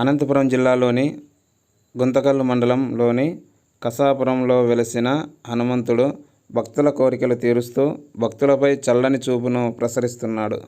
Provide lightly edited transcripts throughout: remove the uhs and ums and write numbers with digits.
అనంతపురం జిల్లాలోని గుంతకల్లు మండలంలోని కసాపురంలో వెలసిన హనుమంతుడు భక్తుల కోరికలు తీరుస్తూ భక్తులపై చల్లని చూపును ప్రసరిస్తున్నాడు.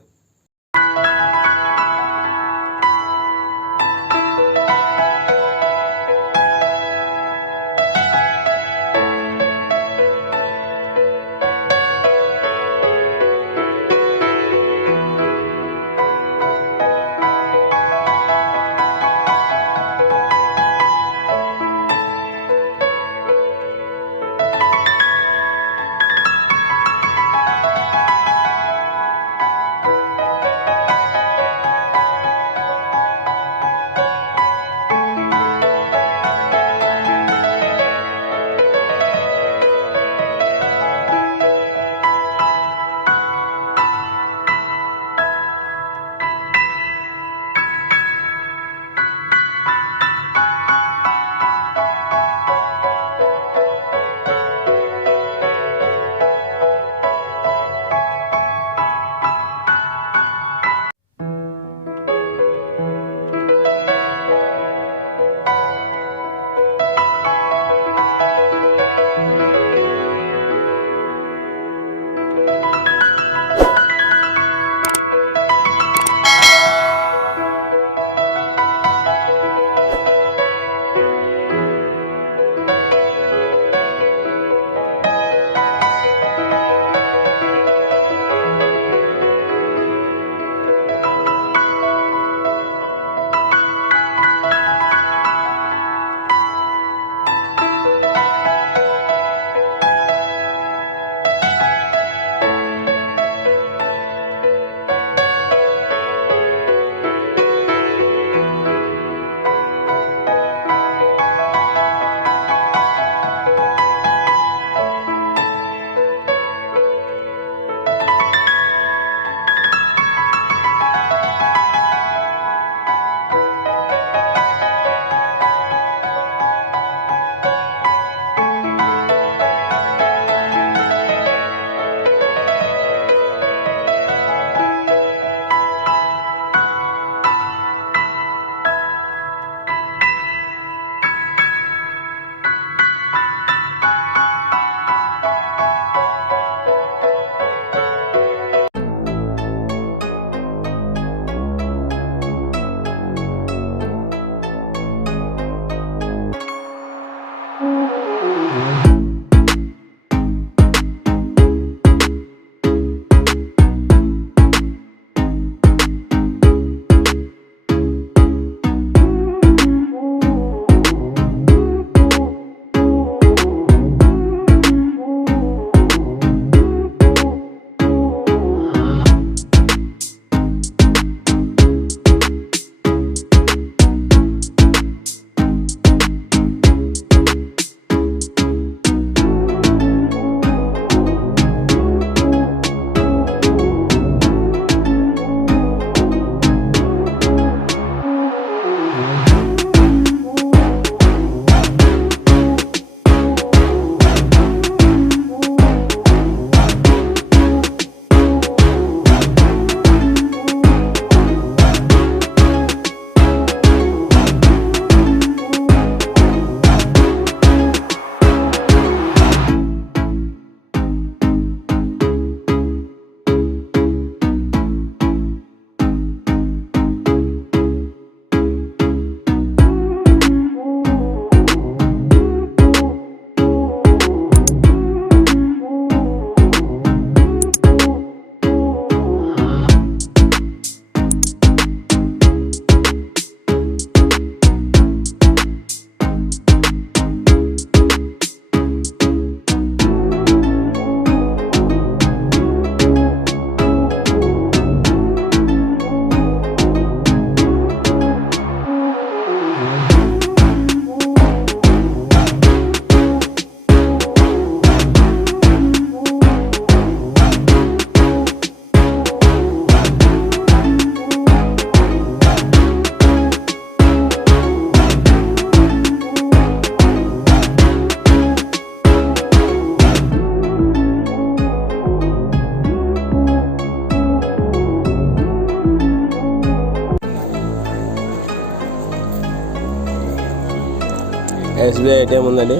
ఎస్బీఐ ఏటీఎం ఉందండి.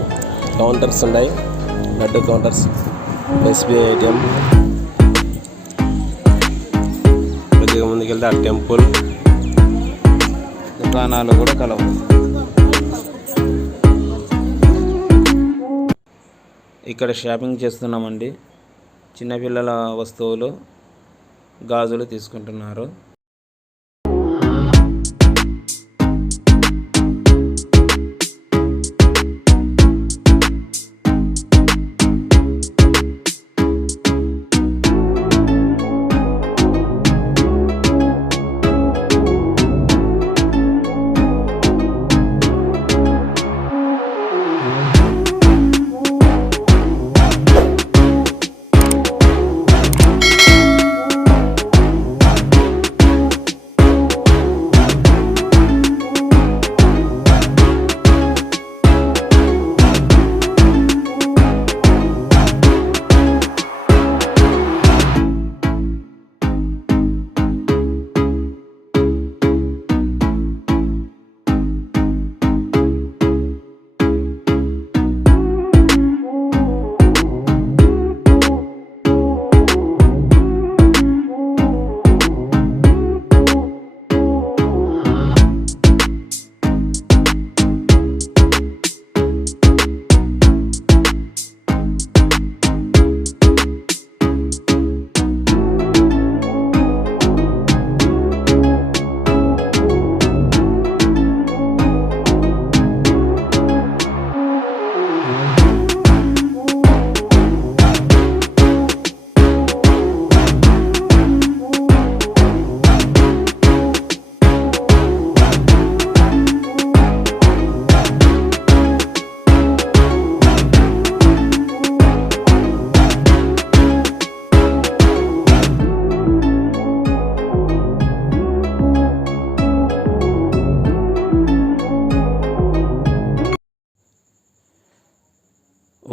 కౌంటర్స్ ఉన్నాయి, లడ్డు కౌంటర్స్, ఎస్బీఐ ఏటీఎం. కొద్దిగా ముందుకెళ్తే ఆ టెంపుల్, దుకాణాలు కూడా కలవు. ఇక్కడ షాపింగ్ చేస్తున్నామండి. చిన్నపిల్లల వస్తువులు, గాజులు తీసుకుంటున్నారు.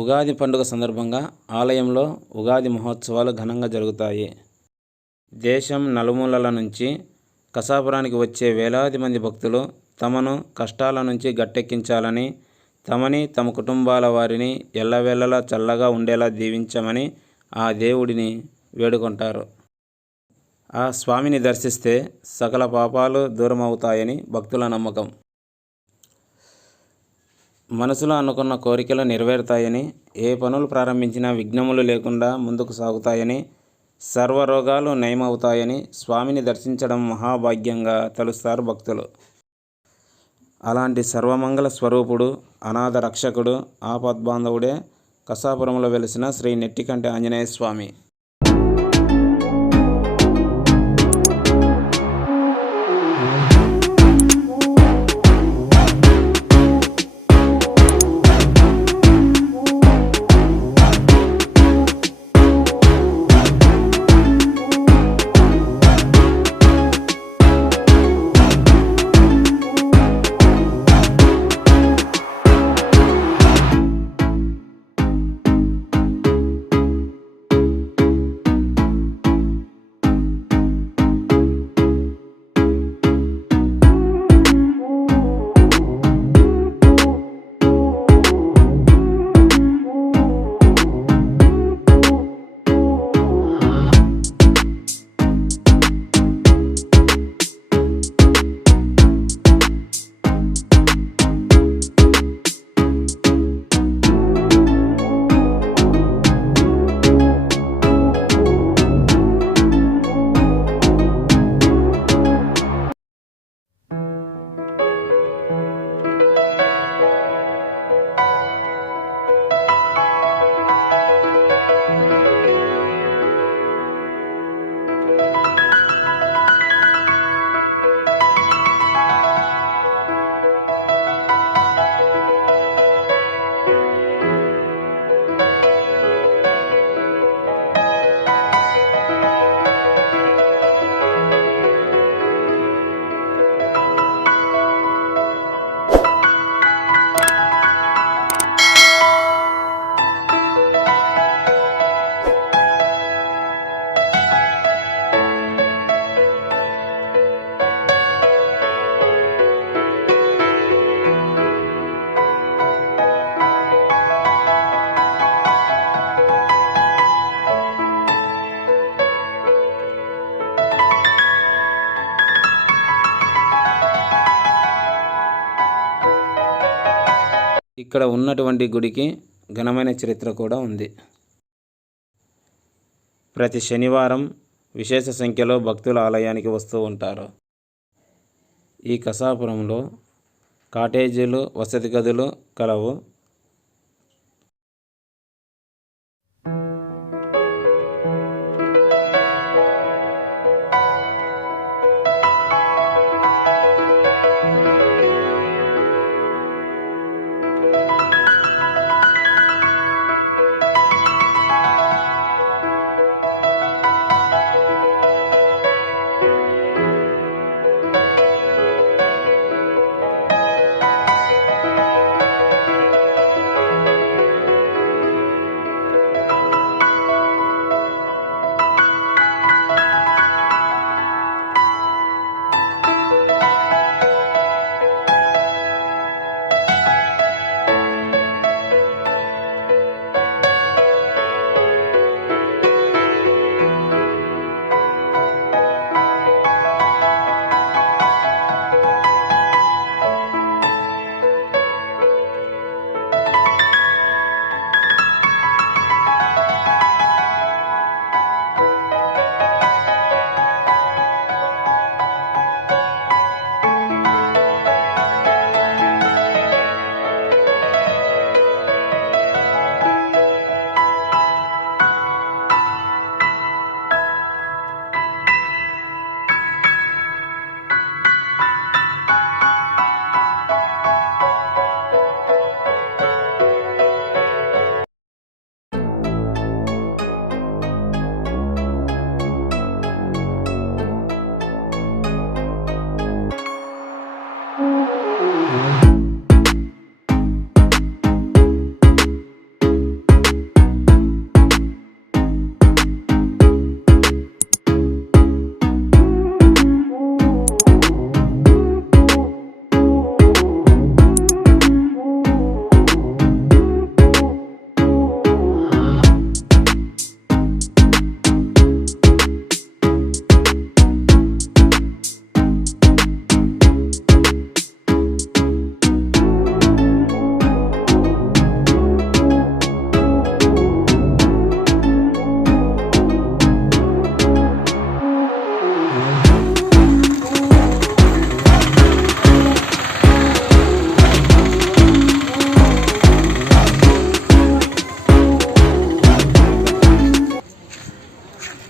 ఉగాది పండుగ సందర్భంగా ఆలయంలో ఉగాది మహోత్సవాలు ఘనంగా జరుగుతాయి. దేశం నలుమూలల నుంచి కసాపురానికి వచ్చే వేలాది మంది భక్తులు తమను కష్టాల నుంచి గట్టెక్కించాలని, తమని తమ కుటుంబాల వారిని ఎల్లవేళలా చల్లగా ఉండేలా దీవించమని ఆ దేవుడిని వేడుకుంటారు. ఆ స్వామిని దర్శిస్తే సకల పాపాలు దూరమవుతాయని భక్తుల నమ్మకం. మనసులో అనుకున్న కోరికలు నెరవేరుతాయని, ఏ పనులు ప్రారంభించినా విఘ్నములు లేకుండా ముందుకు సాగుతాయని, సర్వరోగాలు నయమవుతాయని స్వామిని దర్శించడం మహాభాగ్యంగా తలుస్తారు భక్తులు. అలాంటి సర్వమంగళ స్వరూపుడు, అనాథ రక్షకుడు, ఆపద్బాంధవుడే కసాపురంలో వెలిసిన శ్రీ నెట్టికంటి ఆంజనేయ స్వామి. ఇక్కడ ఉన్నటువంటి గుడికి ఘనమైన చరిత్ర కూడా ఉంది. ప్రతి శనివారం విశేష సంఖ్యలో భక్తులు ఆలయానికి వస్తూ ఉంటారు. ఈ కసాపురంలో కాటేజీలు, వసతి గదులు కలవు.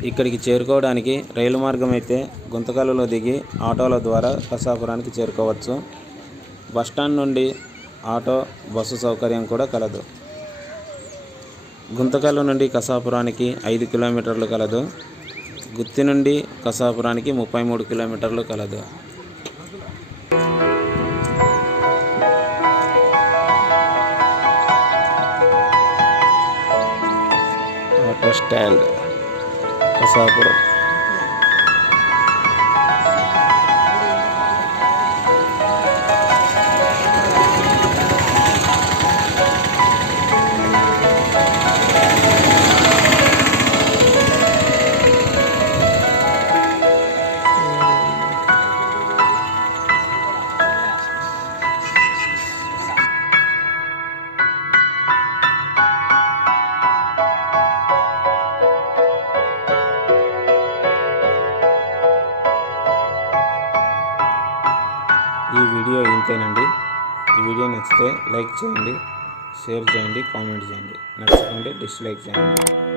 ఇక్కడికి చేరుకోవడానికి రైలు మార్గం అయితే గుంతకల్లులో దిగి ఆటోల ద్వారా కసాపురానికి చేరుకోవచ్చు. బస్టాండ్ నుండి ఆటో, బస్సు సౌకర్యం కూడా కలదు. గుంతకల్లు నుండి కసాపురానికి 5 కిలోమీటర్లు కలదు. గుత్తి నుండి కసాపురానికి 33 కిలోమీటర్లు కలదు. Auto stand Kasapuram. ఈ వీడియో ఇంతేనండి. ఈ వీడియో నచ్చితే లైక్ చేయండి, షేర్ చేయండి, కామెంట్ చేయండి. నచ్చకుంటే డిస్లైక్ చేయండి.